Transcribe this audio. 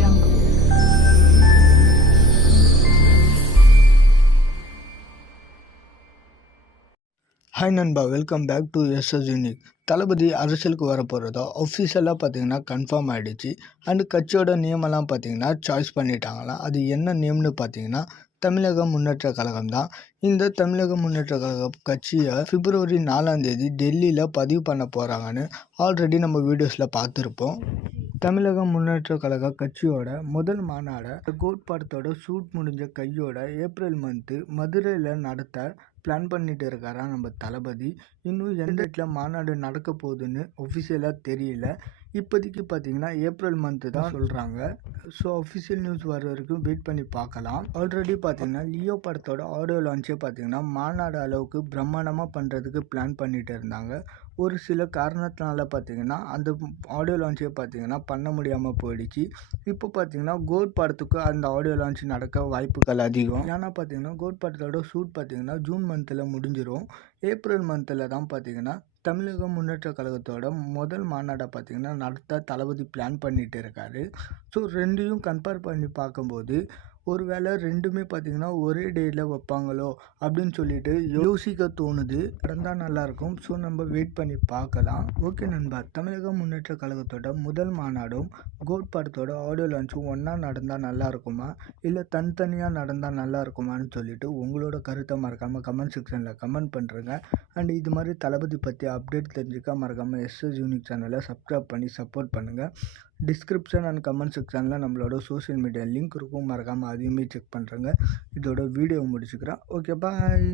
jungle. Hi நண்பா, welcome back to SS unique. தளபதி அரசியலுக்கு வர போகிறதோ அஃபிஷியலாக பார்த்தீங்கன்னா கன்ஃபார்ம் ஆகிடுச்சு. அண்டு கட்சியோட நேமெல்லாம் பார்த்தீங்கன்னா சாய்ஸ் பண்ணிட்டாங்களாம். அது என்ன நேம்னு பார்த்தீங்கன்னா தமிழக முன்னேற்ற கழகம் தான். இந்த தமிழக முன்னேற்ற கழக கட்சியை பிப்ரவரி 4 டெல்லியில் பதிவு பண்ண போகிறாங்கன்னு ஆல்ரெடி நம்ம வீடியோஸில் பார்த்துருப்போம். தமிழக முன்னேற்ற கழக கட்சியோட முதல் மாநாடை கோட் படத்தோட ஷூட் முடிஞ்ச கையோட ஏப்ரல் மந்த்து மதுரையில் நடத்த பிளான் பண்ணிட்டு இருக்காரா நம்ம தளபதி. இன்னும் எந்த இடத்துல மாநாடு நடக்க போகுதுன்னு ஒஃபிஷியலாக தெரியல. இப்போதைக்கு பார்த்தீங்கன்னா ஏப்ரல் மந்த்து தான் சொல்கிறாங்க. ஸோ அஃபிஷியல் நியூஸ் வர வரைக்கும் வெயிட் பண்ணி பார்க்கலாம். ஆல்ரெடி பார்த்தீங்கன்னா லியோ படத்தோட ஆடியோ லான்ச்சே பார்த்தீங்கன்னா மாநாடு அளவுக்கு பிரம்மாண்டமாக பண்ணுறதுக்கு பிளான் பண்ணிட்டு இருந்தாங்க. ஒரு சில காரணத்தினால பார்த்தீங்கன்னா அந்த ஆடியோ லான்ச்சே பார்த்தீங்கன்னா பண்ண முடியாமல் போயிடுச்சு. இப்போ பார்த்தீங்கன்னா கோட் படத்துக்கு அந்த ஆடியோ லான்ச் நடக்க வாய்ப்புகள் அதிகம். ஏன்னா பார்த்தீங்கன்னா கோட் படத்தோட ஷூட் பார்த்தீங்கன்னா ஜூன் மந்தில் முடிஞ்சிடும். ஏப்ரல் மந்தில் தான் பார்த்தீங்கன்னா தமிழக முன்னேற்ற கழகத்தோட முதல் மாநாடை பார்த்தீங்கன்னா நடத்த தளபதி பிளான் பண்ணிட்டு இருக்காரு. ஸோ ரெண்டையும் கம்பேர் பண்ணி பார்க்கும்போது ஒருவேளை ரெண்டுமே பார்த்தீங்கன்னா ஒரே டேயில் வைப்பாங்களோ அப்படின்னு சொல்லிட்டு யோசிக்க தோணுது. நடந்தால் நல்லாயிருக்கும். ஸோ நம்ம வெயிட் பண்ணி பார்க்கலாம். ஓகே நண்பா, தமிழக முன்னேற்ற கழகத்தோட முதல் மாநாடும் கோட் படத்தோட ஆடியோ லான்ச்சும் ஒன்றா நடந்தால் நல்லா இருக்குமா இல்லை தனித்தனியாக நடந்தால் நல்லா இருக்குமான்னு சொல்லிட்டு உங்களோட கருத்தை மறக்காமல் கமெண்ட் செக்ஷனில் கமெண்ட் பண்ணுறேங்க. அண்ட் இது மாதிரி தளபதி பற்றி அப்டேட் தெரிஞ்சுக்க மறக்காமல் எஸ்எஸ் யூனிக் சேனலை சப்ஸ்கிரைப் பண்ணி சப்போர்ட் பண்ணுங்கள். டிஸ்கிரிப்ஷன் அண்ட் கமெண்ட் செக்ஷனில் நம்மளோட சோஷியல் மீடியா லிங்க் இருக்கும், மறக்காமல் அதையுமே செக் பண்ணுறேங்க. இதோட வீடியோ முடிச்சுக்கிறேன். ஓகே, பாய்.